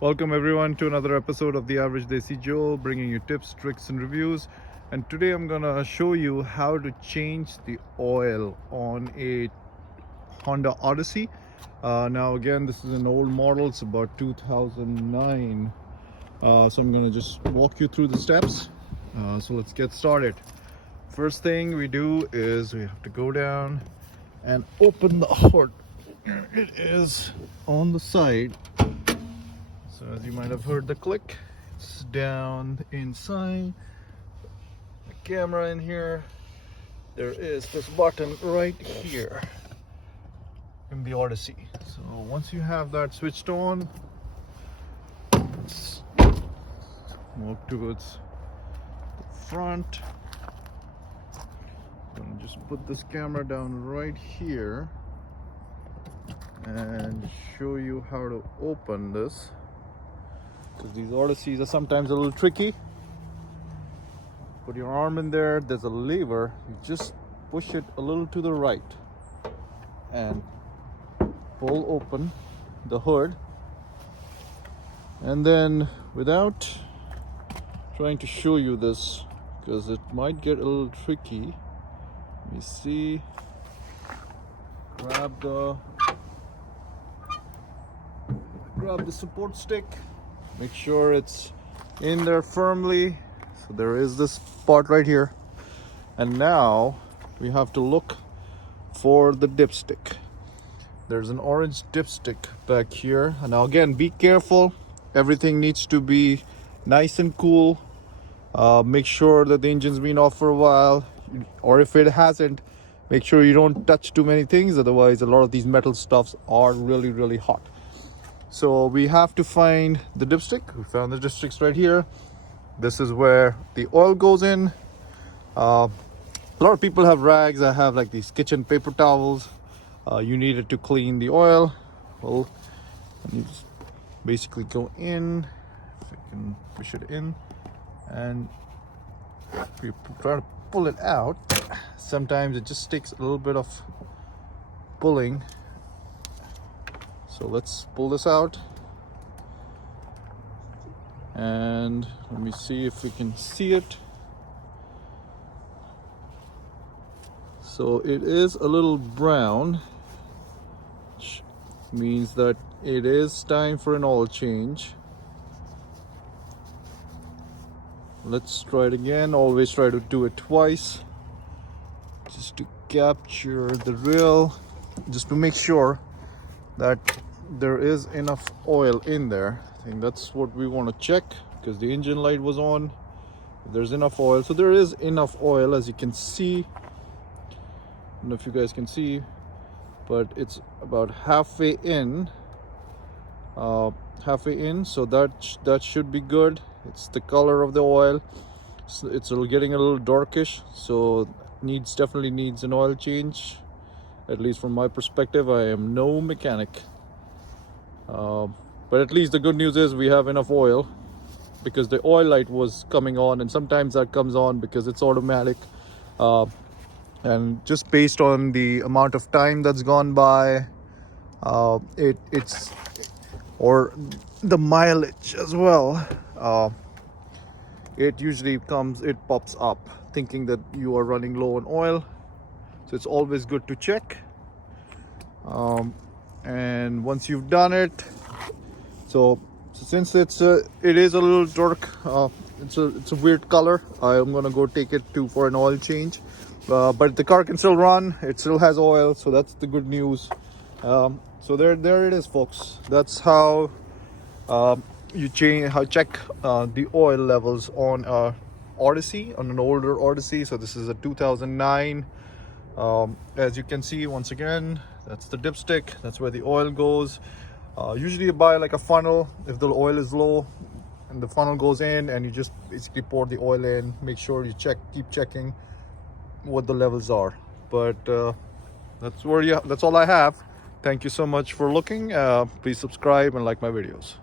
Welcome everyone to another episode of the Average Desi Joe, bringing you tips, tricks and reviews. And today I'm gonna show you how to change the oil on a Honda Odyssey. Now again, this is an old model, it's about 2009. So I'm gonna just walk you through the steps. So let's get started. First thing we do is we have to go down and open the hood. It is on the side. So as you might have heard the click, it's down inside. The camera in here. There is this button right here in the Odyssey. So once you have that switched on, let's walk towards the front. I'm gonna just put this camera down right here and show you how to open this, because these Odysseys are sometimes a little tricky. Put your arm in there, there's a lever, you just push it a little to the right and pull open the hood. And then, without trying to show you this because it might get a little tricky, let me see, grab the support stick, make sure it's in there firmly. So there is this part right here, and now we have to look for the dipstick. There's an orange dipstick back here, and now again, be careful, everything needs to be nice and cool. Make sure that the engine's been off for a while, or if it hasn't, make sure you don't touch too many things, otherwise a lot of these metal stuffs are really hot. So we have to find the dipstick. We found the dipsticks right here. This is where the oil goes in. A lot of people have rags. I have like these kitchen paper towels. You need it to clean the oil. Well, you just basically go in. If I can push it in, and if you try to pull it out, sometimes it just takes a little bit of pulling. So let's pull this out, and let me see if we can see it. So it is a little brown, which means that it is time for an oil change. Let's try it again. Always try to do it twice, just to capture the reel, just to make sure that there is enough oil in there. I think that's what we want to check, because the engine light was on. If there's enough oil, so there is enough oil, as you can see. I don't know if you guys can see, but it's about halfway in. So that should be good. It's the color of the oil. So it's getting a little darkish, so definitely needs an oil change. At least from my perspective, I am no mechanic. But at least the good news is we have enough oil, because the oil light was coming on, and sometimes that comes on because it's automatic. And just based on the amount of time that's gone by, it's or the mileage as well, it usually pops up thinking that you are running low on oil. So it's always good to check. And once you've done it, so since it is a little dark, it's a weird color, I am gonna go take it for an oil change. But the car can still run, it still has oil, so that's the good news. So there it is, folks. That's how you check the oil levels on a Odyssey, on an older Odyssey. So this is a 2009. As you can see, once again, that's the dipstick, that's where the oil goes. Usually you buy like a funnel if the oil is low, and the funnel goes in, and you just basically pour the oil in. Make sure you keep checking what the levels are. But that's all I have. Thank you so much for looking. Please subscribe and like my videos.